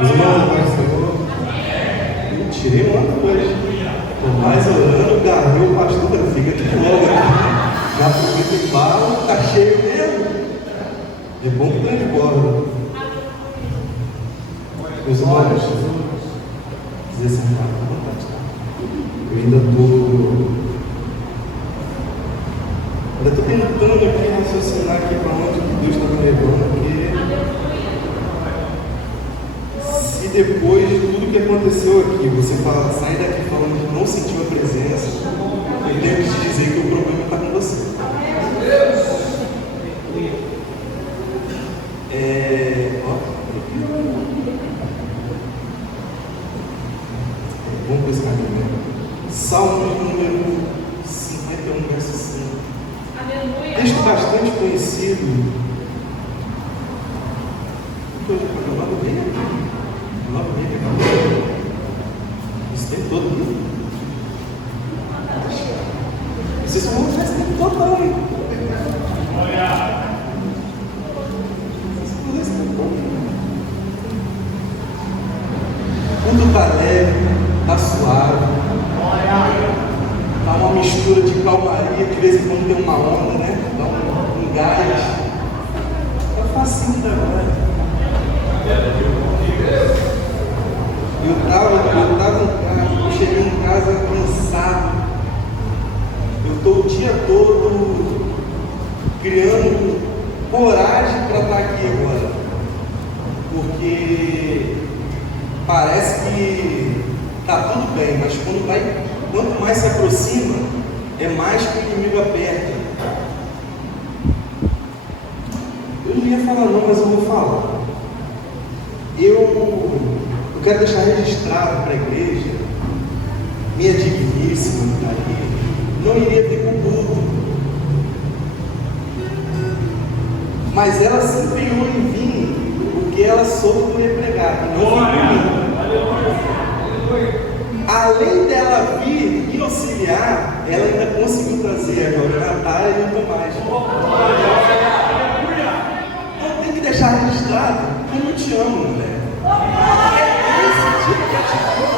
Os irmãos do Senhor, eu tirei uma coisa. Estou mais orando, garrou o pastor, fica aqui logo. Já aproveita e fala, está cheio mesmo. É bom que transborda. Meus irmãos, dizer sentado, à vontade, tá? Eu ainda estou tentando aqui raciocinar aqui para onde Deus está me levando, porque se depois de tudo que aconteceu aqui, você sai daqui falando que não sentiu a presença, eu tenho que te dizer que o problema está com você. Vamos para esse caminho, né? Salmo número 51, verso 5. Texto bastante conhecido. O que hoje é o 9 meia? 9 meia que acabou. Isso tem todo mundo. Vocês só vão fazer esse tempo todo, hein? Tudo está leve, está suave, está uma mistura de calmaria, de vez em quando tem uma onda, né? Dá um gás. Está facinho agora. Eu estava em casa, eu cheguei em casa cansado. Eu estou o dia todo criando coragem para estar aqui agora. Porque parece que está tudo bem, mas quanto mais se aproxima, é mais que o inimigo aperta. Eu não ia falar não, mas eu vou falar. Eu quero deixar registrado para a igreja, minha digníssima que está aqui, não iria vir com o culto, mas ela se empenhou em vir, porque ela soube que eu ia pregar, e não foi comigo. Além dela vir e auxiliar, ela ainda conseguiu trazer agora a Natália e o Tomás. Então tem que deixar registrado como eu te amo, mulher. É esse tipo de atitude.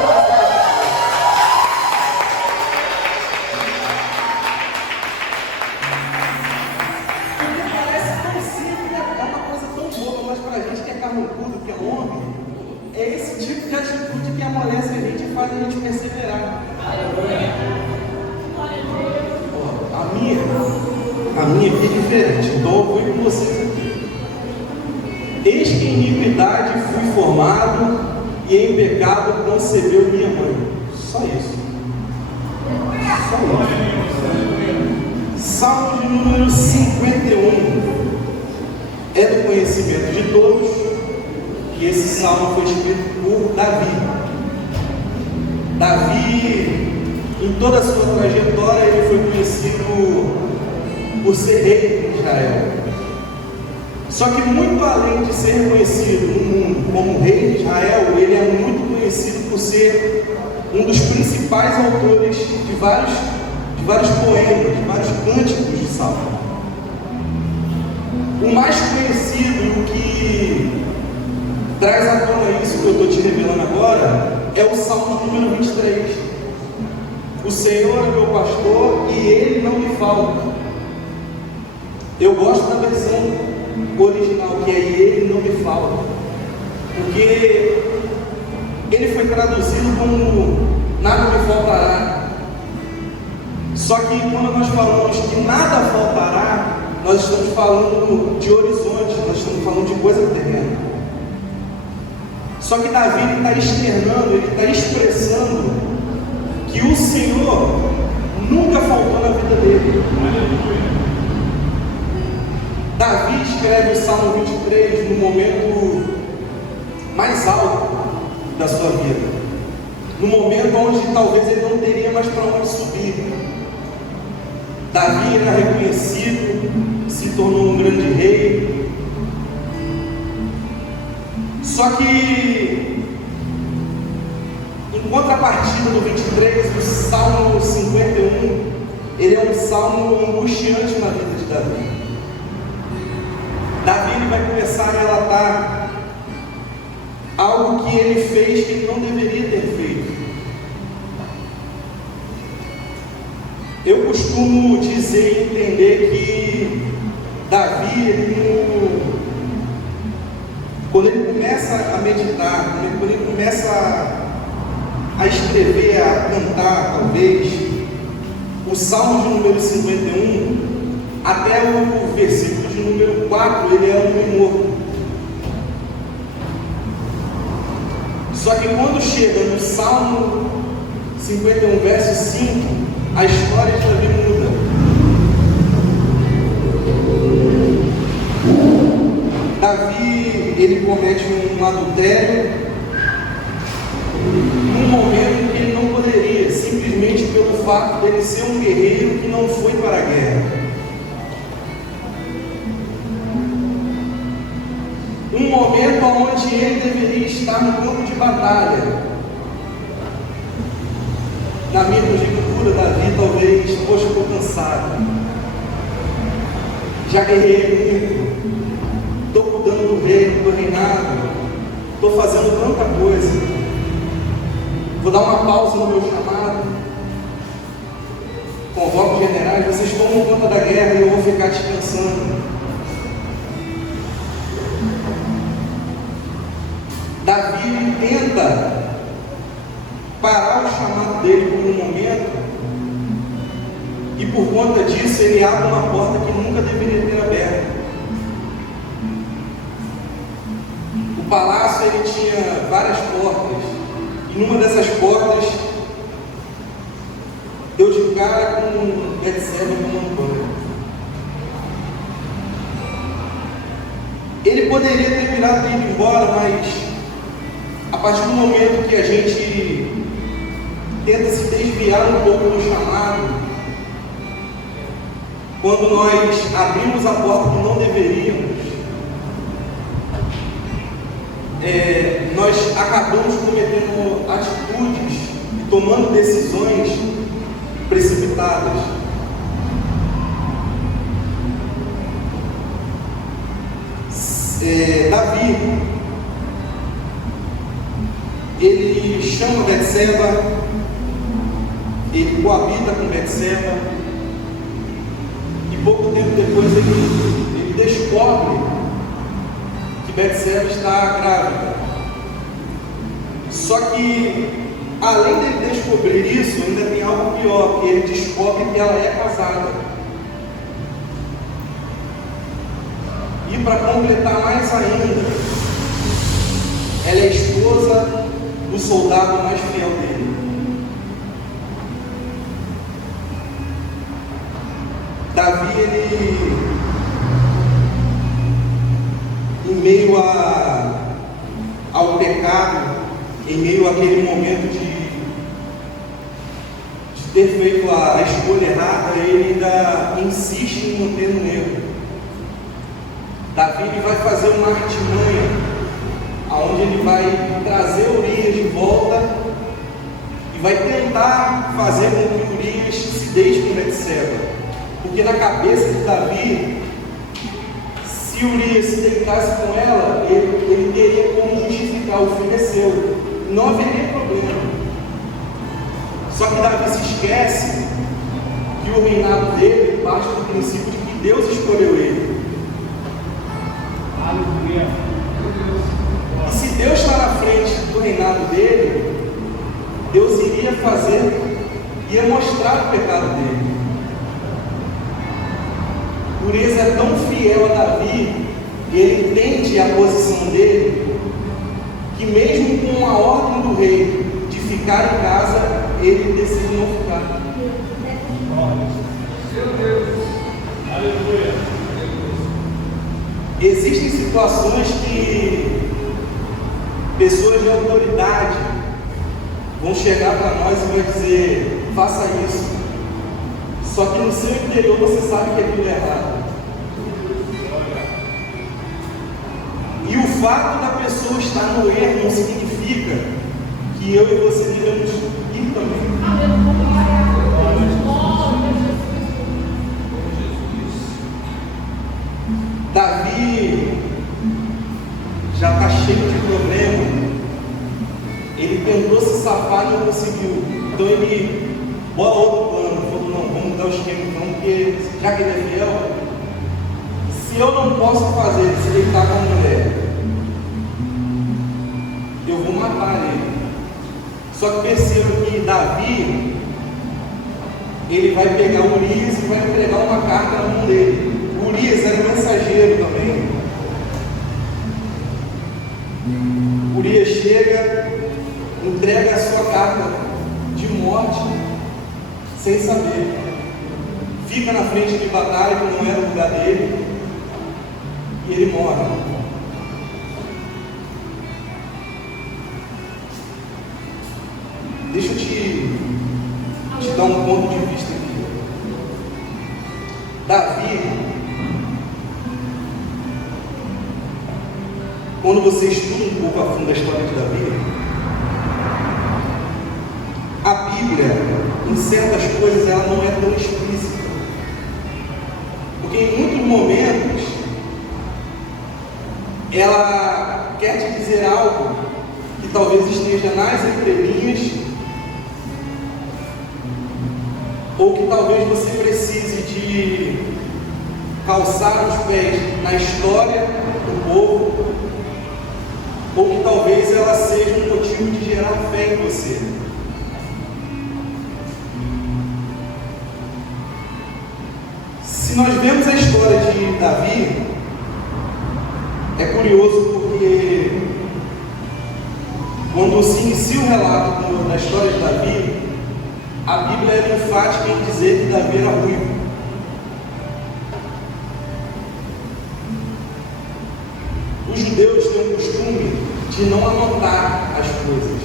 Porque parece tão simples, né? É uma coisa tão boba, mas para a gente que é carrancudo, que é homem, é esse tipo de atitude que amolece a gente e faz a gente perseverar. A minha aqui é diferente, então eu vou com vocês aqui. Eis que em iniquidade fui formado e em pecado concebeu minha mãe. Só isso. Só isso. Salmo de número 51. É do conhecimento de todos que esse salmo foi escrito por Davi. Davi, em toda a sua trajetória, ele foi conhecido por ser rei de Israel. Só que muito além de ser reconhecido no mundo como rei de Israel, ele é muito conhecido por ser um dos principais autores de vários poemas, de vários cânticos de salmo. O mais conhecido e o que traz à tona isso que eu estou te revelando agora é o Salmo número 23. O Senhor é meu pastor e Ele não me falta. Eu gosto da versão original, que é Ele não me falta, porque ele foi traduzido como nada me faltará. Só que quando nós falamos que nada faltará, nós estamos falando de horizonte, nós estamos falando de coisa terrena. Só que Davi está externando, ele está expressando que o Senhor nunca faltou na vida dele. Davi escreve o Salmo 23 no momento mais alto da sua vida, no momento onde talvez ele não teria mais para onde subir. Davi era reconhecido, se tornou um grande rei. Só que, em contrapartida do 23, o Salmo 51, ele é um salmo angustiante na vida de Davi. Davi vai começar a relatar algo que ele fez que ele não deveria ter feito. Eu costumo dizer e entender que Davi, quando ele começa a meditar, quando ele começa a escrever, a cantar, talvez, o Salmo de número 51, até o versículo de número 4, ele é um primor. Só que quando chega no Salmo 51, verso 5, a história de Davi muda. Davi, ele comete um adultério num momento que ele não poderia, simplesmente pelo fato de ele ser um guerreiro que não foi para a guerra. Um momento onde ele deveria estar no campo de batalha. Na minha conjectura, Davi talvez, poxa, estou cansado, já guerrei muito, estou cuidando do reino, do reinado, estou fazendo tanta coisa, vou dar uma pausa no meu chamado, convoco os generais, vocês tomam conta da guerra e eu vou ficar descansando. Davi tenta parar o chamado dele por um momento, e por conta disso ele abre uma porta que nunca deveria ter aberto. O palácio ele tinha várias portas, e numa dessas portas deu de cara com Betseba tomando banho. Ele poderia ter virado e ido embora, mas a partir do momento que a gente tenta se desviar um pouco do chamado, quando nós abrimos a porta que não deveríamos, nós acabamos cometendo atitudes e tomando decisões precipitadas. Davi, ele chama Betseba, ele coabita com Betseba, e pouco tempo depois ele descobre que Betseba está grávida. Só que, além de descobrir isso, ainda tem algo pior, que ele descobre que ela é casada. E para completar mais ainda, ela é esposa do soldado mais fiel dele. Davi, ele, em meio ao pecado, em meio àquele momento de ter feito a escolha errada, ele ainda insiste em manter no erro. Davi ele vai fazer uma artimanha, onde ele vai trazer Urias de volta e vai tentar fazer com que Urias se deixe com Betseba. Porque na cabeça de Davi, se Urias se deitasse com ela, ele teria como justificar, o filho é seu, não haveria problema. Só que Davi se esquece que o reinado dele parte do princípio de que Deus escolheu ele. Aleluia. E se Deus está na frente do reinado dele, Deus iria ia mostrar o pecado dele. Urias é tão fiel a Davi, e ele entende a posição dele, que mesmo com a ordem do rei de ficar em casa, ele decide não ficar. Meu Deus. Aleluia. Existem situações que pessoas de autoridade vão chegar para nós e vão dizer: faça isso. Só que no seu interior você sabe que aquilo é errado. E o fato da pessoa estar no erro não significa que eu e você devemos ir também. Davi já está cheio de problema, Ele tentou se safar e não conseguiu. Então ele bola outro plano. Falou, não, vamos mudar o esquema então, porque já que ele é fiel, se eu não posso fazer ele se deitar com a mulher, eu vou matar ele. Só que percebo que Davi, ele vai pegar Urias e vai entregar uma carta na mão dele. Urias era mensageiro também. Urias chega, entrega a sua carta de morte, sem saber. Fica na frente de batalha, que não era o lugar dele, e ele morre. Deixa eu te dar um ponto de vista aqui. Davi, quando você estuda um pouco a fundo a história de Davi, a Bíblia, em certas coisas, ela não é tão explícita. Porque em muitos momentos, ela quer te dizer algo que talvez esteja nas entrelinhas, ou que talvez você precise de calçar os pés na história do povo, ou que talvez ela seja um motivo de gerar fé em você. Se nós vemos a história de Davi, é curioso porque quando se inicia o relato da história de Davi, a Bíblia era enfática em dizer que Davi era ruivo. Os judeus têm o costume de não anotar as coisas.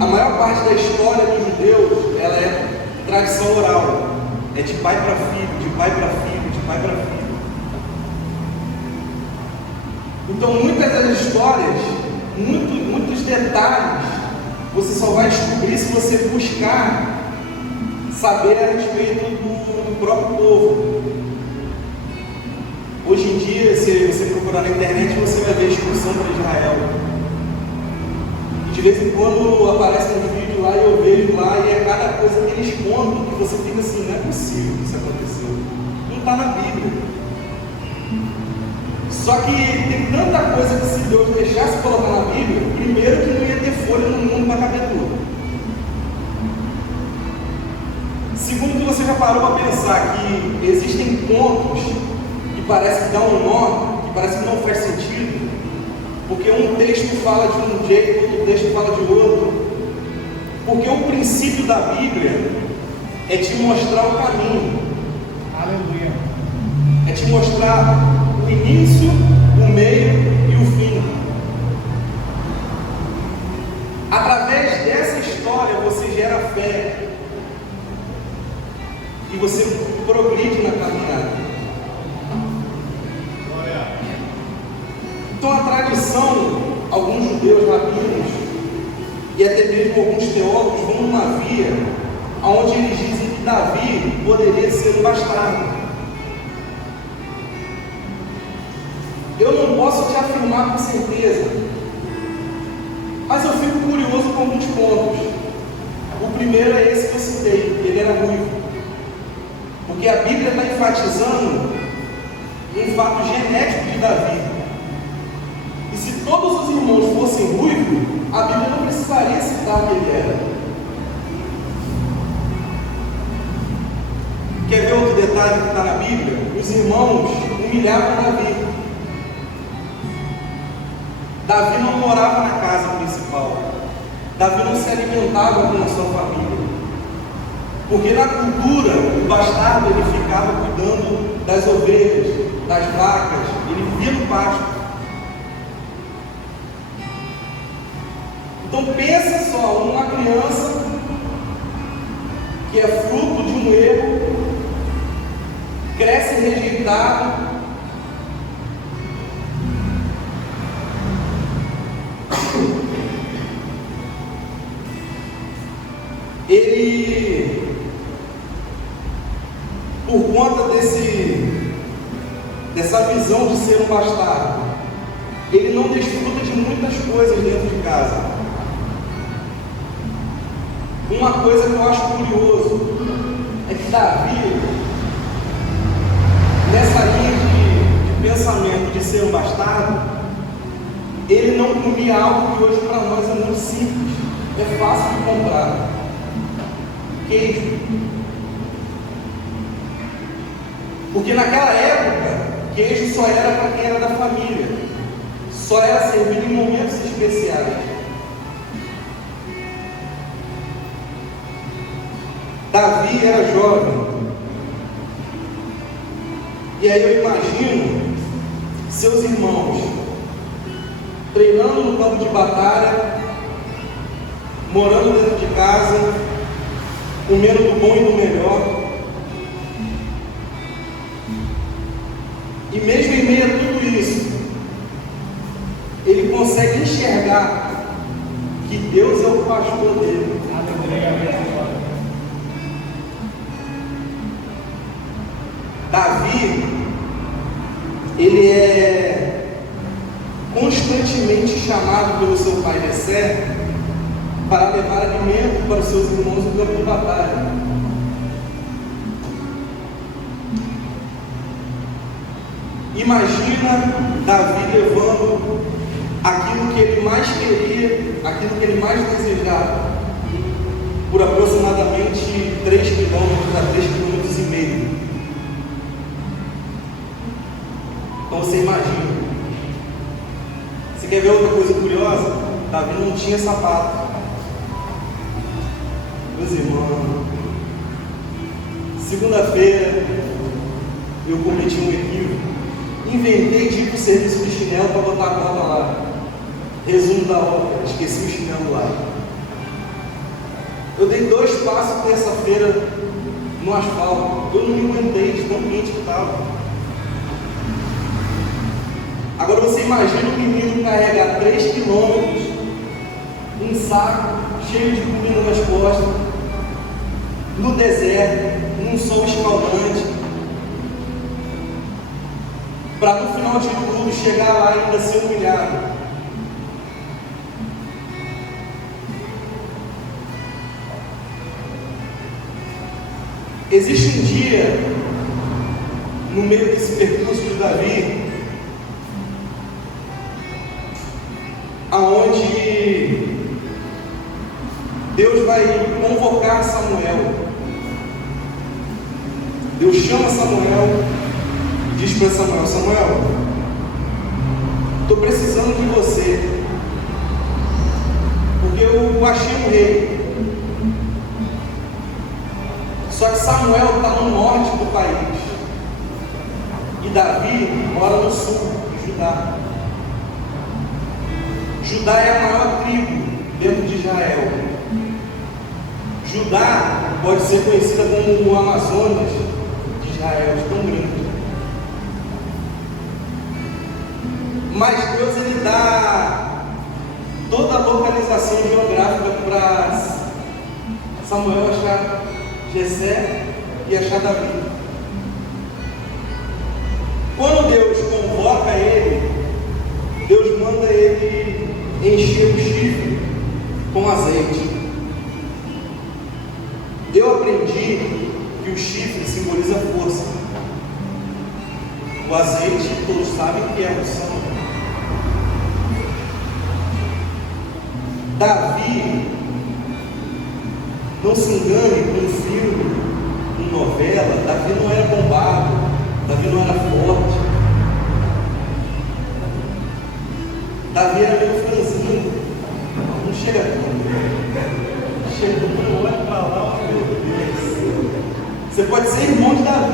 A maior parte da história dos judeus, ela é tradição oral. É de pai para filho, de pai para filho, de pai para filho. Então muitas das histórias, muitos detalhes, você só vai descobrir se você buscar saber a respeito do próprio povo. Hoje em dia, se você procurar na internet, você vai ver a expulsão para Israel. E de vez em quando aparece um vídeo lá e eu vejo lá, e é cada coisa que eles contam que você fica assim, não é possível que isso aconteceu. Não está na Bíblia. Só que tem tanta coisa que se Deus deixasse colocar na Bíblia, primeiro que não ia ter folha no mundo para caber tudo. Segundo que você já parou para pensar que existem pontos que parece que dá um nó, que parece que não faz sentido, porque um texto fala de um jeito, outro texto fala de outro, porque o princípio da Bíblia é te mostrar o caminho. Aleluia. É te mostrar o início, o meio e o fim. Através dessa história você gera fé e você progride na caminhada. Então a tradição, alguns judeus rabinos e até mesmo alguns teólogos vão numa via onde eles dizem que Davi poderia ser um bastardo. Eu não posso te afirmar com certeza, mas eu fico curioso com alguns pontos. O primeiro é esse que eu citei, ele era ruivo, porque a Bíblia está enfatizando um fato genético de Davi. E se todos os irmãos fossem ruivos, a Bíblia não precisaria citar que ele era. Quer ver outro detalhe que está na Bíblia? Os irmãos humilhavam Davi. Davi não morava na casa principal. Davi não se alimentava com a sua família. Porque na cultura, o bastardo ele ficava cuidando das ovelhas, das vacas, ele vivia no pasto. Então pensa só, uma criança que é fruto de um erro, cresce rejeitado, ele, por conta dessa visão de ser um bastardo, ele não desfruta de muito muitas coisas dentro de casa. Uma coisa que eu acho curioso é que Davi, nessa linha de pensamento de ser um bastardo, ele não comia algo que hoje para nós é muito simples, é fácil de comprar: queijo. Porque naquela época, queijo só era para quem era da família, só era servido em momentos especiais. Davi era jovem, e aí eu imagino seus irmãos treinando no campo de batalha, morando dentro de casa, comendo do bom e do melhor. E mesmo em meio a tudo isso, ele consegue enxergar que Deus é o pastor dele. Davi, ele é constantemente chamado pelo seu pai Jessé para levar alimento para os seus irmãos no campo de batalha. Imagina Davi levando aquilo que ele mais queria, aquilo que ele mais desejava, por aproximadamente 3 quilômetros a 3,5 km. Então você imagina. Você quer ver outra coisa curiosa? Davi não tinha sapato. Meus irmãos, segunda-feira eu cometi um equívoco. Inventei de ir para o serviço de chinelo para botar a bota lá. Resumo da obra: esqueci o chinelo lá. Eu dei 2 passos terça-feira no asfalto. Eu não me aguentei de tão quente que estava. Agora você imagina um menino carregar 3 quilômetros, um saco cheio de comida nas costas, no deserto, num sol escaldante, para no final de tudo chegar lá e ainda ser humilhado. Existe um dia, no meio desse percurso de Davi, aonde Deus vai convocar Samuel. Deus chama Samuel e diz para Samuel: Samuel, estou precisando de você, porque eu achei um rei. Só que Samuel está no norte do país e Davi mora no sul, em Judá. Judá é a maior tribo dentro de Israel. Judá pode ser conhecida como o Amazonas de Israel, de tão grande. Mas Deus, ele dá toda a localização geográfica para Samuel achar Jessé e achar Davi. Quando Deus convoca ele, Deus manda ele encher o chifre com azeite. Eu aprendi que o chifre simboliza força. O azeite, todos sabem que é unção. Davi, não se engane com um filme, com novela, Davi não era bombado, Davi não era forte. Davi era meio franzino, não chega tanto. Chega, não olha para lá, meu Deus. Você pode ser irmão de Davi.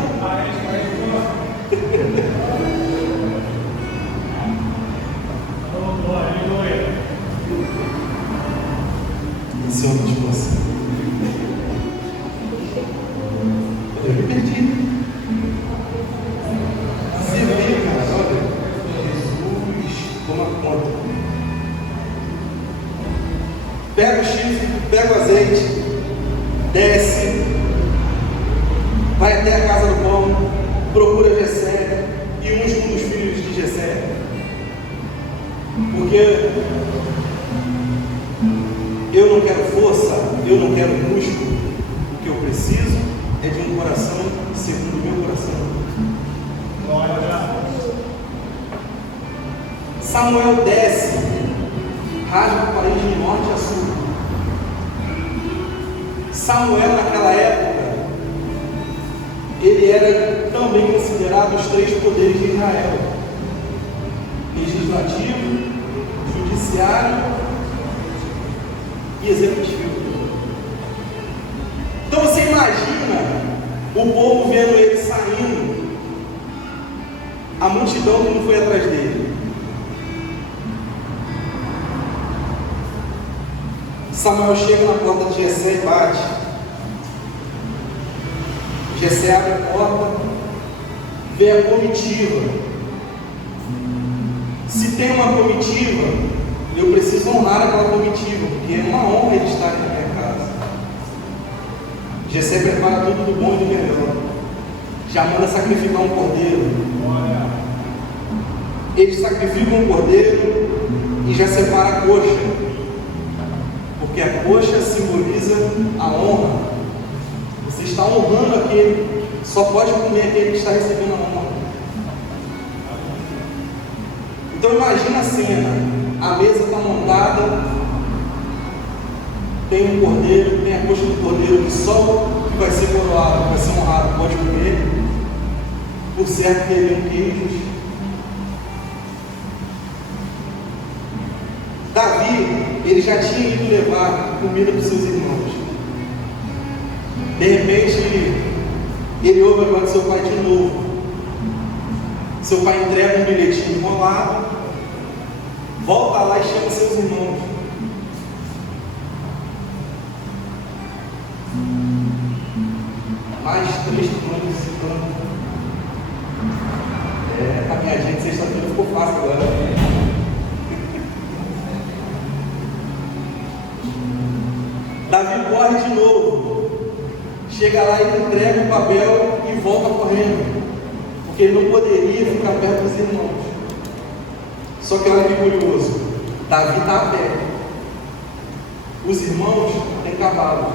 Esse é o de você. Eu me perdi. Você vê, cara, olha. Jesus, toma conta. Pega o chifre, pega o azeite, desce, vai até a casa do pão, procura Jessé e unge um dos filhos de Jessé. Porque eu não quero força, eu não quero músculo. O que eu preciso é de um coração segundo o meu coração. Glória a Deus. Samuel desce, rasga o país de norte a sul. Samuel, naquela época, ele era também considerado os 3 poderes de Israel: legislativo, judiciário e executivo. Então você imagina o povo vendo ele saindo, a multidão que não foi atrás dele. Samuel chega na porta de Jessé e bate. Jessé abre a porta, vê a comitiva. Se tem uma comitiva, eu preciso honrar aquela comitiva, porque é uma honra ele estar na minha casa. Jessé prepara tudo do bom e do melhor. Já manda sacrificar um cordeiro. Eles sacrificam um cordeiro e já separa a coxa, porque a coxa simboliza a honra. Você está honrando aquele, só pode comer aquele que está recebendo a honra. Então imagina a cena, a mesa está montada, tem um cordeiro, tem a coxa do cordeiro que só o que vai ser coroado, que vai ser honrado, pode comer. Por certo que ele é um queijo. Davi, ele já tinha ido levar comida para os seus irmãos. De repente, ele ouve a voz do seu pai de novo. Seu pai entrega um bilhetinho enrolado, volta lá e chama seus irmãos. Mais 3 planos de campo. A caminhadinha de sexta-feira ficou fácil agora. Davi corre de novo, chega lá e entrega o papel e volta correndo, porque ele não poderia ficar perto dos irmãos. Só que olha que curioso, Davi está a pé, os irmãos têm cavalo.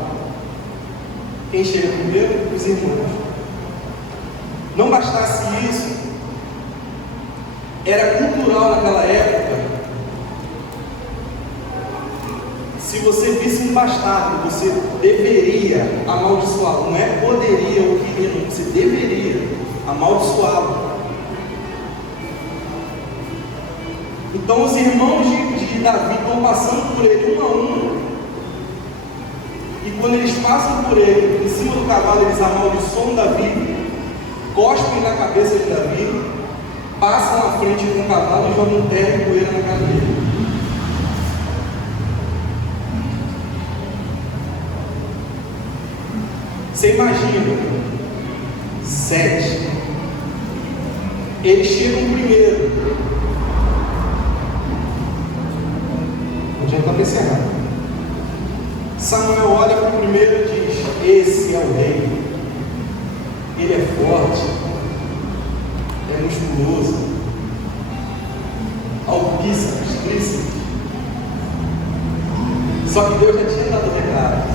Quem chega primeiro? Os irmãos. Não bastasse isso, era cultural naquela época. Se você visse um bastardo, você deveria amaldiçoá-lo. Não é poderia ou queria, não. Você deveria amaldiçoá-lo. Então os irmãos de Davi estão passando por ele um a um. E quando eles passam por ele, em cima do cavalo, eles amaldiçoam Davi, cospem na cabeça de Davi, passam à frente com o cavalo e jogam terra e poeira na cara dele. Você imagina, 7. Eles chegam primeiro. Não adianta para encerrar. Samuel olha para o primeiro e diz: esse é o rei. Ele é forte, é musculoso, altíssimo, tríceps. Só que Deus já tinha dado o recado.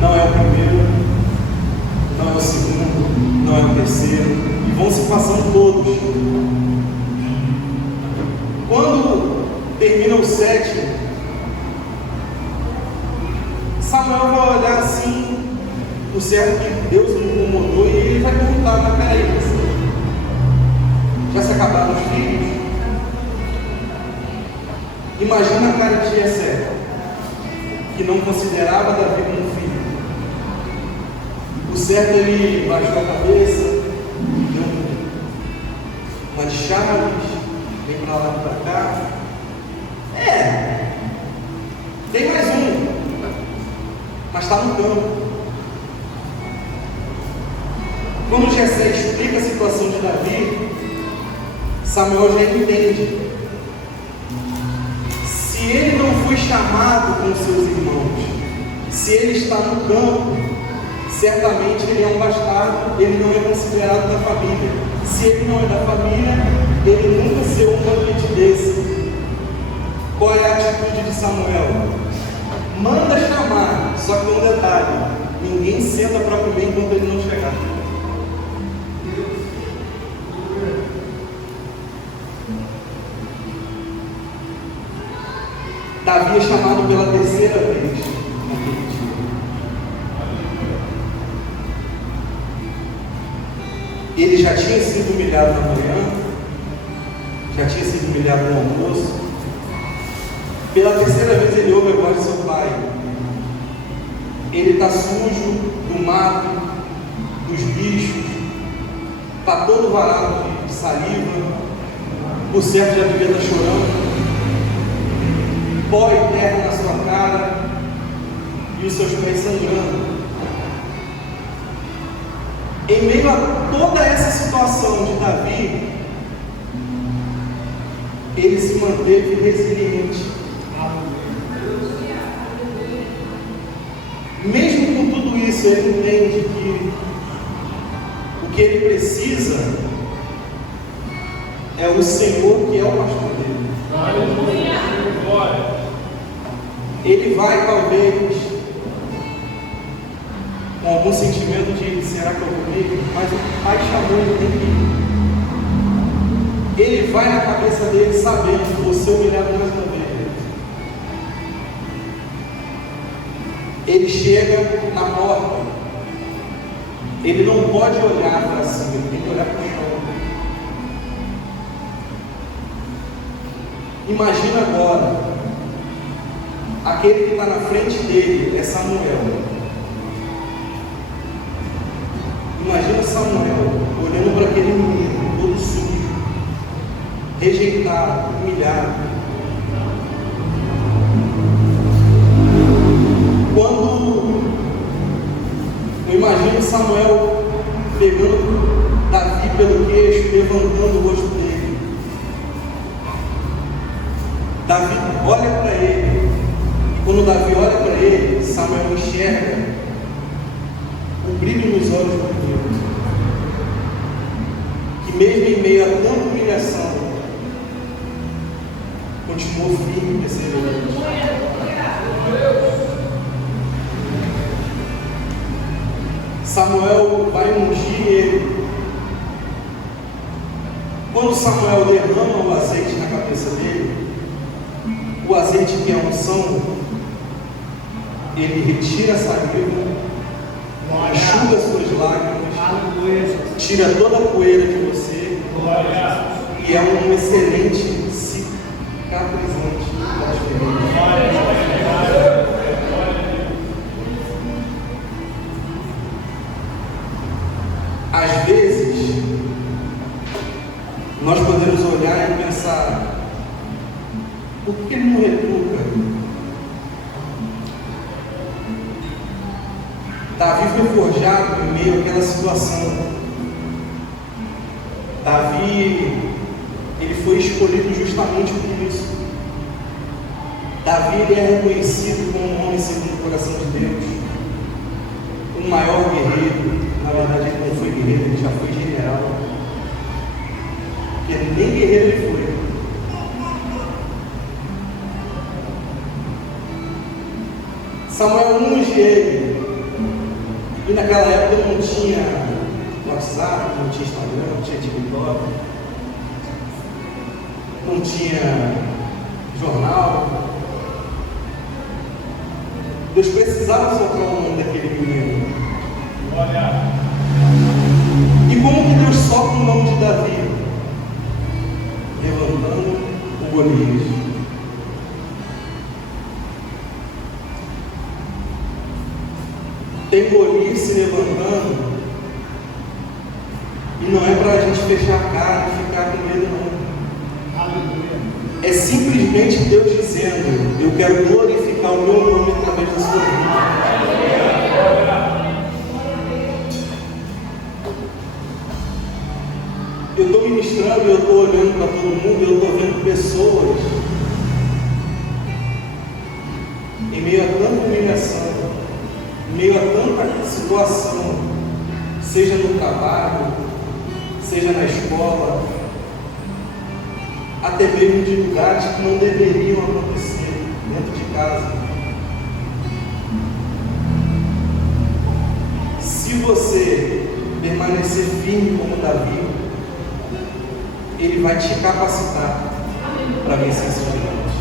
Não é o primeiro, não é o segundo, não é o terceiro, e vão se passando todos. Quando termina o 7, Samuel vai olhar assim, o certo que Deus o incomodou, e ele vai perguntar: mas peraí, já se acabaram os filhos? Imagina a cara de Jessé, que não considerava Davi como filho. O certo, ele baixou a cabeça, deu uma de Chaves, vem para lá e para cá. Tem mais um, mas está no campo. Quando Jessé explica a situação de Davi, Samuel já entende. Se ele não foi chamado com seus irmãos, se ele está no campo, certamente ele é um bastardo, ele não é considerado da família. Se ele não é da família, ele nunca se um banquete desse. Qual é a atitude de Samuel? Manda chamar, só que tem um detalhe: ninguém senta para comer enquanto ele não chegar. Davi é chamado pela terceira vez naquele dia. Ele já tinha sido humilhado na manhã, já tinha sido humilhado no almoço. Pela terceira vez ele ouve a voz de seu pai. Ele está sujo do mato, dos bichos, está todo varado de saliva, por certo já devia estar chorando. Pó e terra na sua cara e os seus pés sangrando. Em meio a toda essa situação de Davi, ele se manteve resiliente. Mesmo com tudo isso, ele entende que o que ele precisa é o Senhor que é o pastor dele. Ele vai, talvez, com algum sentimento de será que eu vou ir? Mas o pai chamou, ele tem que ir. Ele vai na cabeça dele sabendo que vou ser humilhado mais uma vez. Ele chega na porta. Ele não pode olhar para cima, ele tem que olhar para o chão. Imagina agora, aquele que está na frente dele é Samuel. Imagina Samuel olhando para aquele menino todo sujo, rejeitado, humilhado. Quando eu imagino Samuel pegando Davi pelo queixo, levantando o rosto dele. Davi olha para ele, e quando Davi olha para ele, Samuel enxerga o brilho nos olhos de Deus, que mesmo em meio a tanta humilhação, continuou firme e perseverante. Samuel vai ungir ele. Quando Samuel derrama o azeite na cabeça dele, o azeite que é a unção, ele retira a saliva, enxuga as suas lágrimas, tira toda a poeira de você, e é um excelente cicatrizante das feridas. Às vezes, nós podemos olhar e pensar: por que ele não retruca? Davi foi forjado em meio àquela situação. Davi, ele foi escolhido justamente por isso. Davi, ele é reconhecido como um homem segundo o coração de Deus, o maior guerreiro. Na verdade, ele não foi guerreiro, ele já foi general. Porque nem guerreiro ele foi. Samuel unge ele. E naquela época não tinha WhatsApp, não tinha Instagram, não tinha TikTok, não tinha jornal. Deus precisava soprar o nome daquele menino. E como que Deus sopra o nome de Davi? Levantando o Golias. Tem Golias se levantando, e não é para a gente fechar a cara e ficar com medo, não. Aleluia. É simplesmente Deus dizendo: eu quero glorificar o meu nome através da sua vida. Eu estou ministrando, eu estou olhando para todo mundo, eu estou vendo pessoas em meio a tanta humilhação, em meio a tanta situação, seja no trabalho, seja na escola, até mesmo de lugares que não deveriam acontecer dentro de casa. Se você permanecer firme como Davi, Ele vai te capacitar para vencer esses gigantes.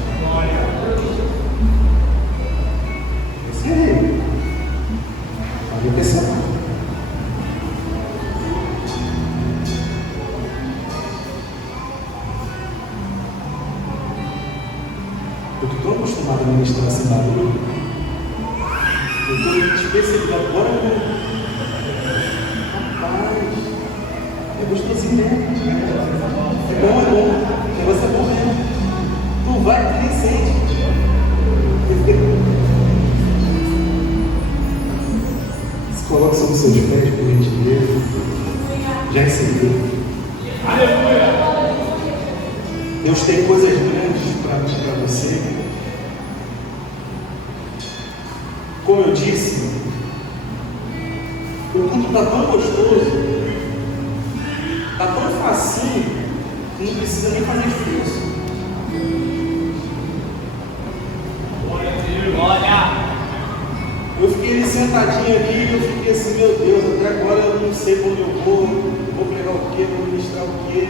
Esse é Ele. Pode pensar. Eu estou tão acostumado a ministrar esse barulho. Eu estou te percebendo agora mesmo. Rapaz, é gostosinho mesmo. É bom. O negócio é bom mesmo. Não vai ter incêndio. Se coloque sobre seus pés, por gentileza. Já recebeu. Deus tem coisas grandes para mim e para você. Como eu disse, o culto está tão gostoso, está tão facinho, que não precisa nem fazer esforço. Eu fiquei ali sentadinho aqui e eu fiquei assim, meu Deus, até agora eu não sei para onde eu vou pregar o quê, vou ministrar o quê.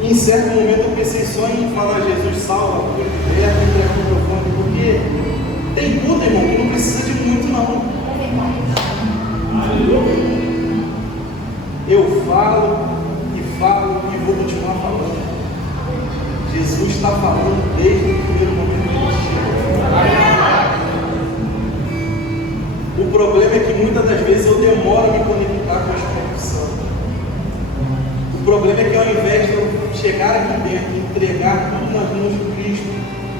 Em certo momento eu pensei só em falar Jesus salva, liberta, entrega o microfone, porque tem culto, irmão, que não precisa de muito não. Eu falo e vou continuar falando. Jesus está falando desde o primeiro momento que ele chega. O problema é que muitas das vezes eu demoro a me conectar com a Espírito Santo. O problema é que ao invés de eu chegar aqui dentro e entregar tudo nas mãos de Cristo,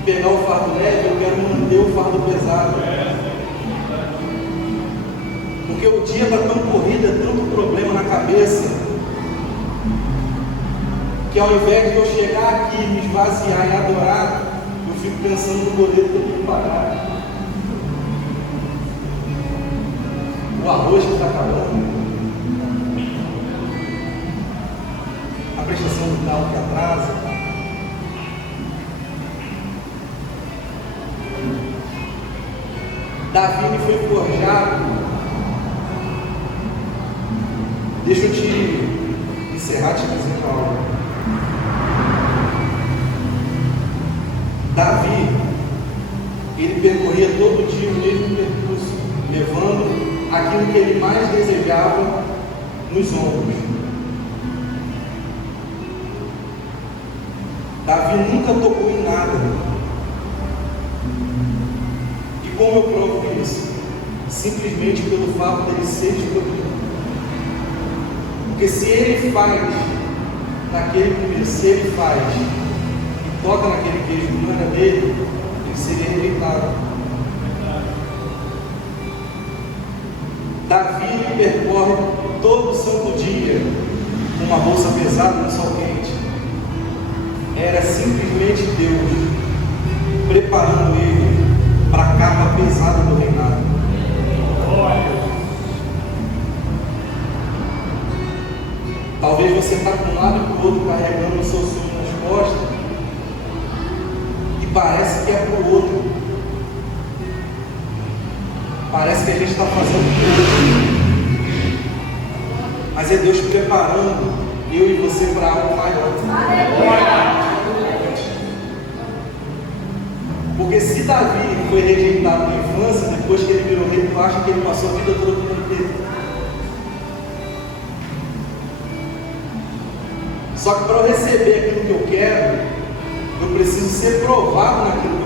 pegar o fardo leve, eu quero manter o fardo pesado. Porque o dia está tão corrido, é tanto problema na cabeça, que ao invés de eu chegar aqui, me esvaziar e adorar, eu fico pensando no boleto que eu tenho que pagar. O arroz que está acabando. A prestação do carro que atrasa. Davi foi forjado. Deixa eu te encerrar te dizendo algo. Davi, ele percorria todo dia o mesmo percurso, levando aquilo que ele mais desejava nos ombros. Davi nunca tocou em nada. E como eu provo isso? Simplesmente pelo fato dele ser escolhido. Porque se ele faz naquele começo, se ele faz e toca naquele queijo que não era dele, ele seria rejeitado. Davi percorre todo o santo dia com uma bolsa pesada no sol quente. Era simplesmente Deus preparando ele para a capa pesada do reinado. Talvez você está com um lado e com o outro carregando o seu sonho nas costas e parece que é para o outro. Parece que a gente está fazendo tudo. Mas é Deus preparando eu e você para algo maior. Porque se Davi foi rejeitado na infância, depois que ele virou rei, tu acha que ele passou a vida toda com ele? Só que para eu receber aquilo que eu quero, eu preciso ser provado naquilo